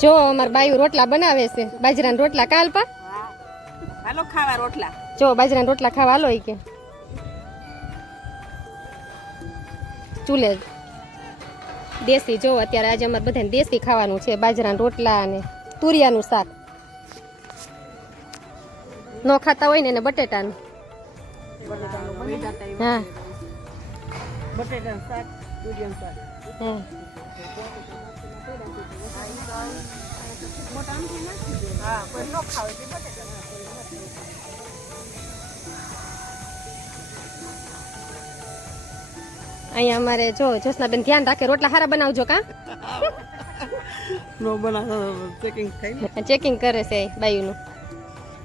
જો અમાર બાયુ રોટલા બનાવે છે, બાજરાના રોટલા કાલપા. હાલો ખાવા રોટલા. જો બાજરાના રોટલા ખાવા હાલો ઈ કે ચૂલે દેશી. જો અત્યારે આજે અમારે બધાને દેશી ખાવાનું છે, બાજરાના રોટલા અને તુરિયાનું શાક. ન ખાતા હોય ને એને બટેટાનું. હા બટેટાનું શાક, દૂધિયાનું શાક. હા હા, કોઈ ન ખાવે કે બટેટા. અહીંયા અમારે જો જોશનાબેન ધ્યાન રાખે, રોટલા સારા બનાવજો. કા નો બનાવતો ચેકિંગ થાય. ચેકિંગ કરે છે બાયુનું.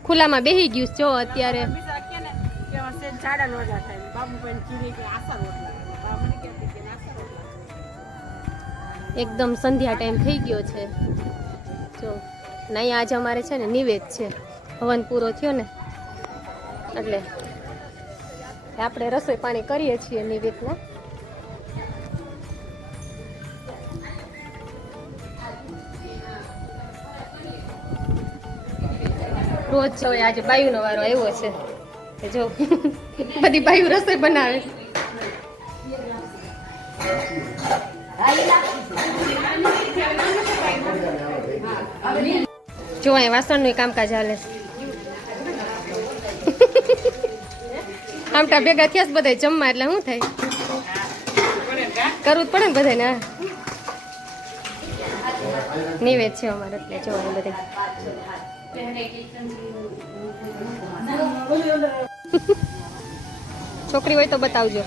ખુલ્લામાં બેહી ગયું જો અત્યારે. બીજા કે ને કે વસે જાડા રોટલા થાય. બાબુ પણ ચીની કે આસા રોટલા. બાબુ મને કહેતી કે આસા રોટલા. એકદમ સંધ્યા ટાઈમ થઈ ગયો છે. જો નહીં આજે અમારે છે ને નિવેદ છે, હવન પૂરો થયો ને એટલે આપણે રસોઈ પાણી કરીએ છીએ નિવેદના. રોજ જો આજે બાયુનો વારો આવ્યો છે. જો બધી બાયુ રસોઈ બનાવે છે. જો અહીં વાસણનું કામકાજ હાલે છે. આમટા ભેગા થયા બધા જમવા એટલે શું થાય, કરવું જ પડે ને બધાને. નિવેદ છે અમારે એટલે જોવાનું બધે. છોકરી હોય તો બતાવજો.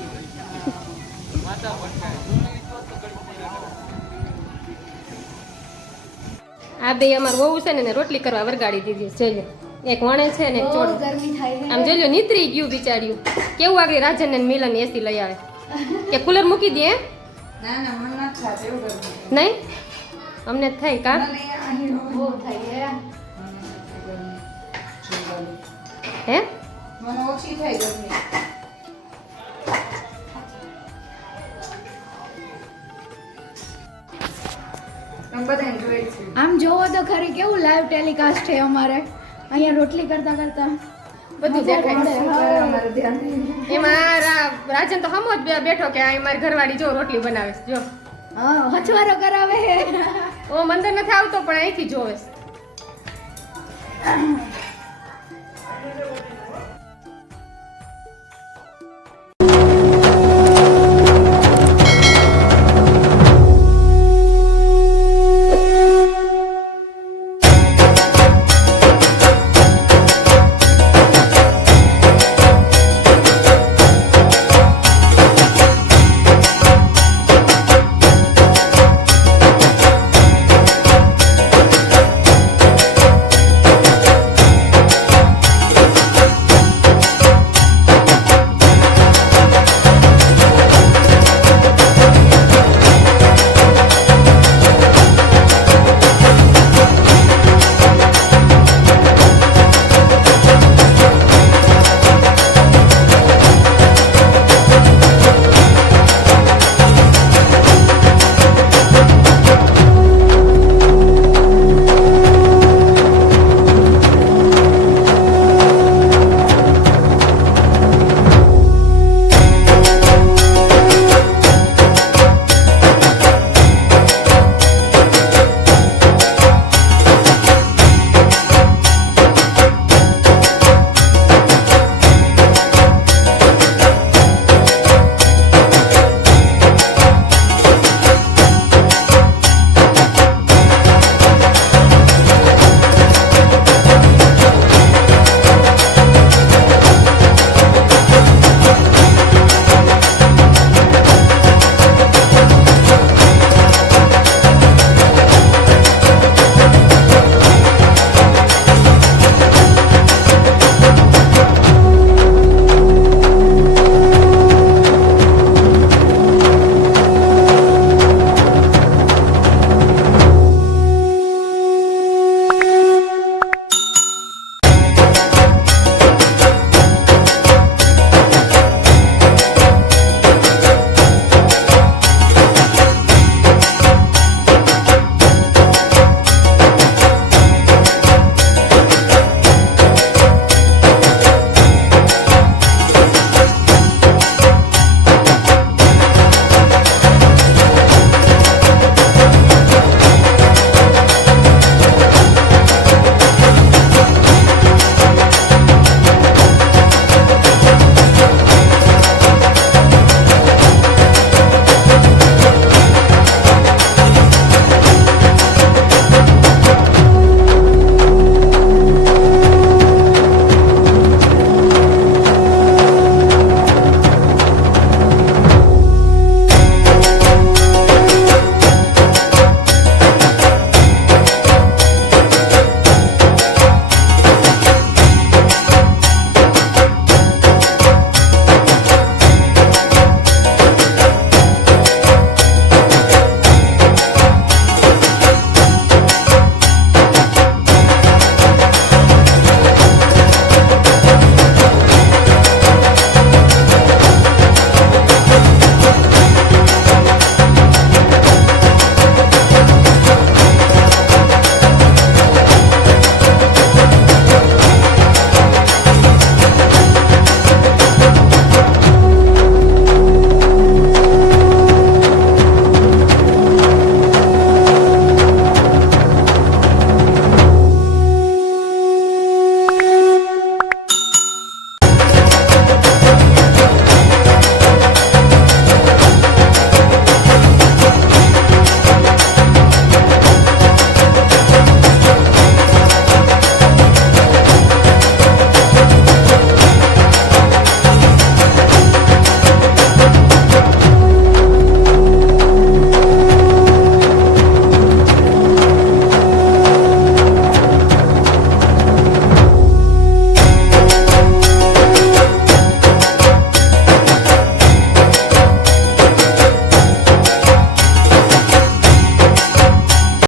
આ બે અમાર વહુ છે ને રોટલી કરવા વરગાડી દીધી. જોઈ લો, એક વણે છે ને એક ચોળ. આમ જોઈ લો, નીતરી ગયું બિચાર્યું. કેવું આગળ રાજન ને મિલન એસી લઈ આવે કે કુલર મૂકી દે. નહીં અમને જ થાય કા. હે ઓછી થાય ગરમી. આમ જોવો તો ખરી કેવું લાઈવ ટેલિકાસ્ટ છે અમારે અહીંયા રોટલી કરતા કરતા બધું દેખાય. એમાં રાજન તો હમો જ બેઠો કે આ મારી ઘરવાળી જો રોટલી બનાવે છે. જો હા હચવારો કરાવે. ઓ મંદર નથી આવતો પણ અહીંથી જોવે છે.